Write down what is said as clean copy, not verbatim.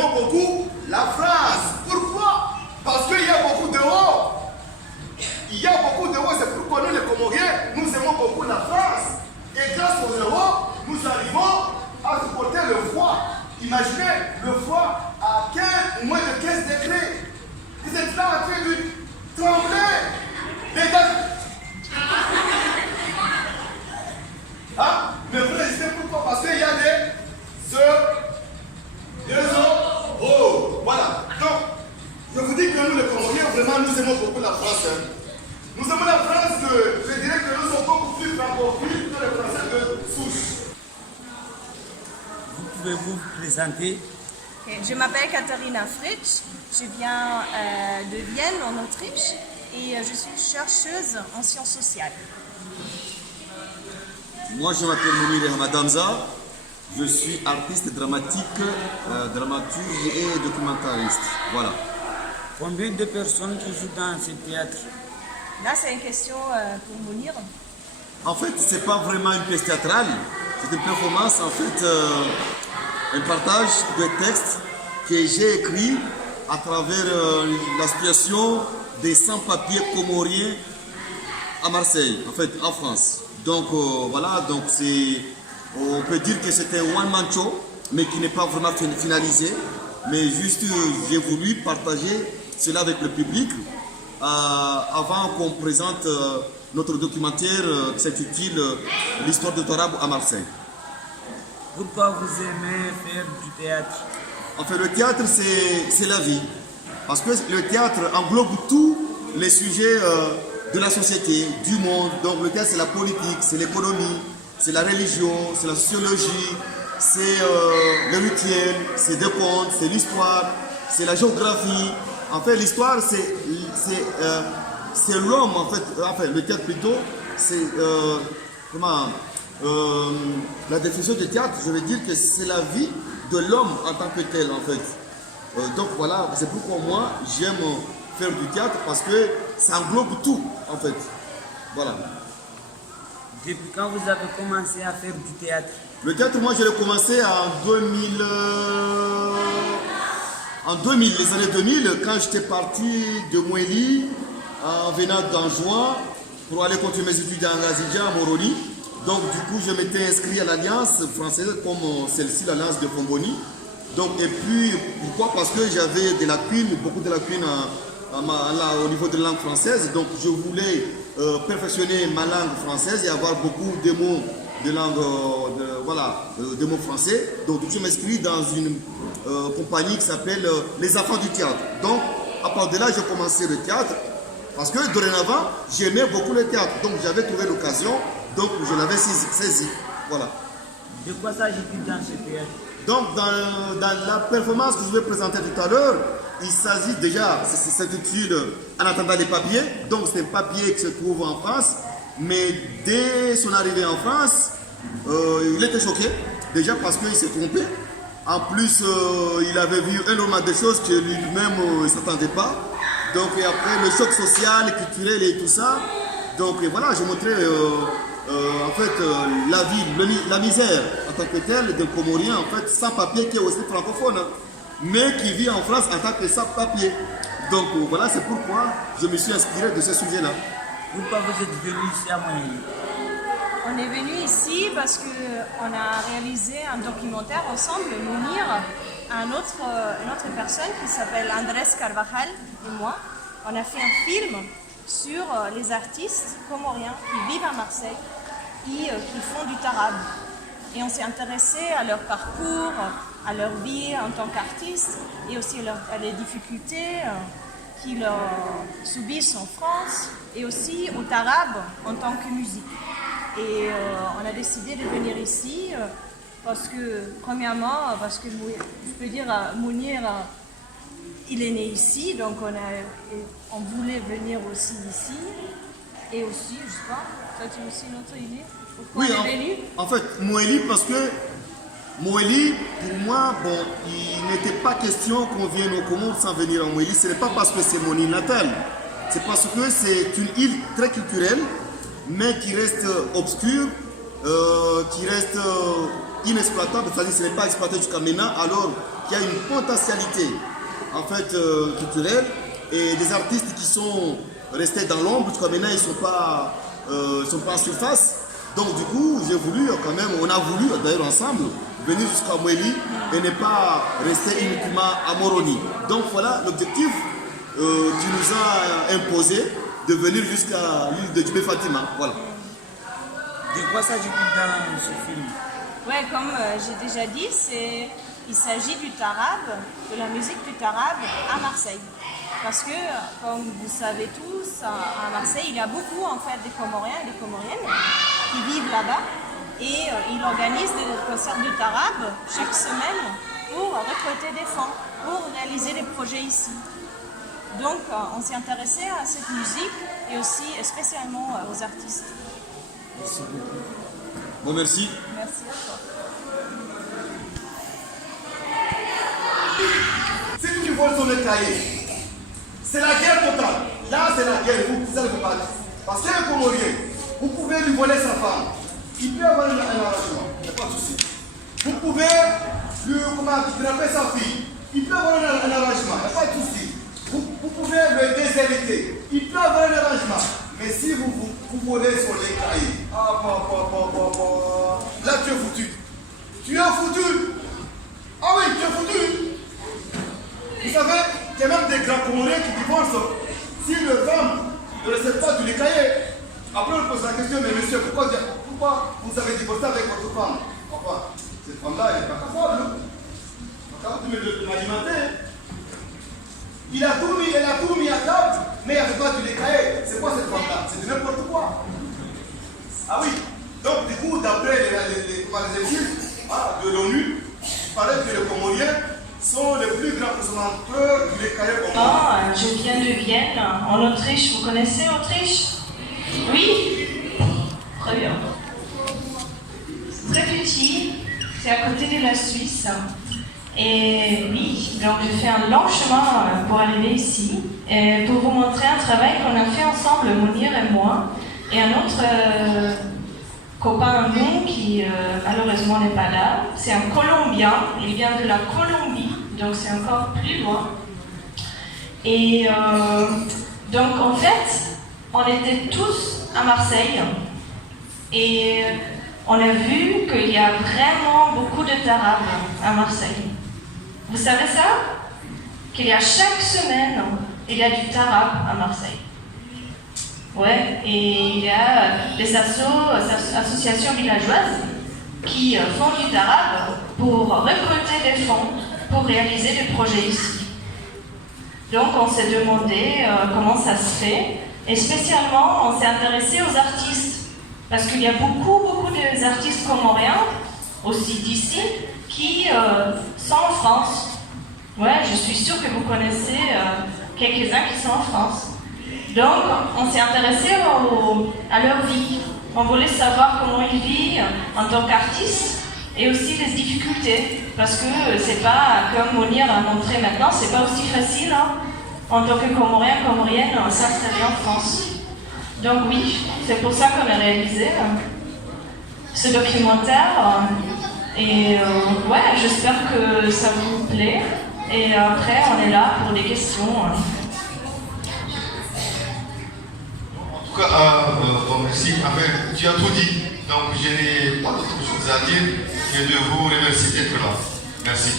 aimons beaucoup la France. Pourquoi? Parce qu'il y a beaucoup d'euros. Il y a beaucoup d'euros, c'est pourquoi nous les Comoriens, nous aimons beaucoup la France. Et grâce aux euros, nous arrivons à supporter le froid. Imaginez le froid à 15 ou moins de 15 degrés. Vous êtes là en train de trembler. Les gars. Ah, mais vous résistez pourquoi? Parce qu'il y a des euros. Voilà. Donc, je vous dis que nous les Comoriens, vraiment, nous aimons beaucoup la France. Hein. Nous aimons la France, je dirais que nous sommes beaucoup plus francophiles que les Français de souche. Vous pouvez vous présenter? Je m'appelle Katharina Fritsch, je viens de Vienne en Autriche et je suis chercheuse en sciences sociales. Moi je m'appelle Mounir Hamadamza, je suis artiste dramatique, dramaturge et documentariste. Voilà. Combien de personnes qui jouent dans ce théâtre? Là c'est une question pour Mounir. En fait, c'est pas vraiment une pièce théâtrale, c'est une performance, en fait, un partage de textes que j'ai écrit à travers la situation des sans-papiers comoriens à Marseille, en fait, en France. Donc voilà, donc on peut dire que c'est un one-man show, mais qui n'est pas vraiment finalisé. Mais juste, j'ai voulu partager cela avec le public avant qu'on présente notre documentaire qui s'intitule L'histoire de Tarab à Marseille. Pourquoi vous aimez faire du théâtre? En fait, le théâtre, c'est la vie. Parce que le théâtre englobe tous les sujets de la société, du monde. Donc le théâtre, c'est la politique, c'est l'économie, c'est la religion, c'est la sociologie, c'est le rituel, c'est des contes, c'est l'histoire, c'est la géographie. En fait, l'histoire, c'est l'homme, en fait, le théâtre plutôt, c'est la définition du théâtre, je veux dire que c'est la vie de l'homme en tant que tel, en fait. Donc voilà, c'est pourquoi moi, j'aime faire du théâtre, parce que ça englobe tout, en fait. Voilà. Depuis quand vous avez commencé à faire du théâtre? Le théâtre, moi, je l'ai commencé en 2000, les années 2000, quand j'étais parti de Mouéli, en venant d'Anjouan, pour aller continuer mes études en Razidja, à Moroni. Donc, du coup, je m'étais inscrit à l'Alliance française, comme celle-ci, l'Alliance de Fomboni. Donc, et puis, pourquoi? Parce que j'avais des lacunes, beaucoup de lacunes au niveau de la langue française. Donc, je voulais perfectionner ma langue française et avoir beaucoup de mots de langue, de mots français. Donc, je m'inscris dans une compagnie qui s'appelle Les Enfants du Théâtre. Donc, à partir de là, j'ai commencé le théâtre parce que dorénavant, j'aimais beaucoup le théâtre. Donc, j'avais trouvé l'occasion, donc je l'avais saisi. Voilà. De quoi s'agit-il dans ce théâtre? Donc, dans la performance que je vais présenter tout à l'heure, il s'agit déjà, ça s'intitule En attendant les papiers. Donc, c'est un papier qui se trouve en France. Mais dès son arrivée en France, il était choqué, déjà parce qu'il s'est trompé. En plus, il avait vu énormément de choses que lui-même ne s'attendait pas. Donc, et après, le choc social, culturel et tout ça. Donc, et voilà, je montrais en fait la vie, la misère en tant que telle d'un Comorien, en fait, sans papier, qui est aussi francophone, hein, mais qui vit en France en tant que sans papier. Donc, voilà, c'est pourquoi je me suis inspiré de ce sujet-là. Pourquoi vous êtes venu ici à Mouéli? On est venu ici parce qu'on a réalisé un documentaire ensemble, Mounir, une autre personne qui s'appelle Andrés Carvajal et moi. On a fait un film sur les artistes comoriens qui vivent à Marseille et qui font du tarab. Et on s'est intéressé à leur parcours, à leur vie en tant qu'artistes et aussi à les difficultés qu'ils subissent en France et aussi au tarab en tant que musique. Et on a décidé de venir ici parce que, premièrement, parce que je peux dire, Mounir, il est né ici, donc on voulait venir aussi ici. Et aussi, je sais pas, toi tu as aussi une autre idée? Pourquoi on est venu? En fait, Mouéli, parce que Mouéli, pour moi, bon, il n'était pas question qu'on vienne au Comores sans venir à Mouéli. Ce n'est pas parce que c'est mon île natale. C'est parce que c'est une île très culturelle, mais qui reste obscure qui reste inexploitable, c'est-à-dire que ce n'est pas exploité jusqu'à maintenant, alors qu'il y a une potentialité en fait culturelle et des artistes qui sont restés dans l'ombre jusqu'à maintenant, ils ne sont pas en surface. Donc du coup, j'ai voulu quand même, on a voulu d'ailleurs ensemble venir jusqu'à Mouéli et ne pas rester uniquement à Moroni. Donc voilà l'objectif qui nous a imposé de venir jusqu'à l'île de Djibé Fatima. Voilà. De quoi s'agit-il dans ce film? Ouais, comme j'ai déjà dit, il s'agit du tarab, de la musique du tarab à Marseille. Parce que, comme vous savez tous, à Marseille, il y a beaucoup en fait des Comoriens et des Comoriennes qui vivent là-bas et ils organisent des concerts de tarab chaque semaine pour récolter des fonds, pour réaliser des projets ici. Donc, on s'est intéressé à cette musique et aussi spécialement aux artistes. Merci beaucoup. Bon, merci. Merci à toi. Si tu voles sur le cahier, c'est la guerre totale. Là, c'est la guerre. Vous allez vous battre. Parce qu'un Comorien, vous pouvez lui voler sa femme. Il peut avoir un arrangement. Il n'y a pas de souci. Vous pouvez lui frapper sa fille. Il peut avoir un arrangement. Il n'y a pas de souci. Vous pouvez le déshériter. Il peut avoir un arrangement. Mais si vous volez sur les cahiers, là tu es foutu. Tu es foutu. Ah oui, tu es foutu. Vous savez, il y a même des grands Comoriens qui divorcent si le femme ne recève pas du cahier. Après on pose la question, mais monsieur, pourquoi vous avez divorcé avec votre femme? Papa, cette femme-là, elle n'est pas capable. Tu me l'alimenter. Elle a tout mis à table, mais elle ne fait pas du cahier. C'est quoi cette femme-là? C'est de n'importe quoi. Ah oui. Donc du coup, d'après les études de l'ONU, il paraît que les Comoriens sont les plus grands consommateurs du lait caillé au monde. Je viens de Vienne, en Autriche. Vous connaissez Autriche? Oui? Très bien. C'est très petit, c'est à côté de la Suisse. Et oui, donc j'ai fait un long chemin pour arriver ici, et pour vous montrer un travail qu'on a fait ensemble, Mounir et moi, et un autre copain à nous qui malheureusement n'est pas là. C'est un Colombien, il vient de la Colombie, donc c'est encore plus loin. Et donc en fait, on était tous à Marseille et on a vu qu'il y a vraiment beaucoup de tarab à Marseille. Vous savez ça? Qu'il y a chaque semaine, il y a du tarab à Marseille. Ouais, et il y a des associations villageoises qui font du tarab pour récolter des fonds, pour réaliser des projets ici. Donc on s'est demandé comment ça se fait, et spécialement on s'est intéressé aux artistes, parce qu'il y a beaucoup d'artistes comoriens, aussi d'ici, qui sont en France. Ouais, je suis sûre que vous connaissez quelques-uns qui sont en France. Donc, on s'est intéressé à leur vie. On voulait savoir comment ils vivent en tant qu'artistes et aussi les difficultés. Parce que c'est pas, comme Mounir a montré maintenant, c'est pas aussi facile en tant que Comorien, Comorienne, s'installer en France. Donc oui, c'est pour ça qu'on a réalisé ce documentaire. Et ouais, j'espère que ça vous plaît. Et après, on est là pour des questions. En tout cas, bon, merci. Enfin, tu as tout dit. Donc, je n'ai pas d'autre chose à dire que de vous remercier d'être là. Merci.